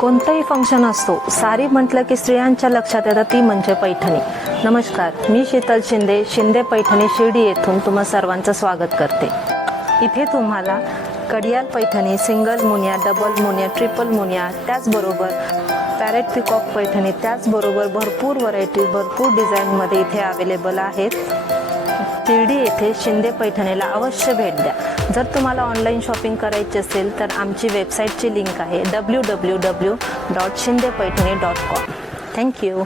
कोणतंही फंक्शन असतो, साडी म्हटलं की स्त्रियांच्या लक्षात येतं ती म्हणजे पैठणी. नमस्कार, मी शीतल शिंदे, शिंदे पैठणी शिर्डी येथून तुम्हा सर्वांचं स्वागत करते. इथे तुम्हाला Kadiyal Paithani, single Muniya, double Muniya, triple Muniya, त्याचबरोबर पॅरेट पिकॉक पैठणी, त्याचबरोबर भरपूर व्हरायटी, भरपूर डिझाईनमध्ये इथे अवेलेबल आहेत. शिर्डी येथे शिंदे पैठणीला अवश्य भेट द्या. जर तुम्हाला ऑनलाईन शॉपिंग करायची असेल तर आमची वेबसाईटची लिंक आहे www.shindepaithani.com. थँक्यू.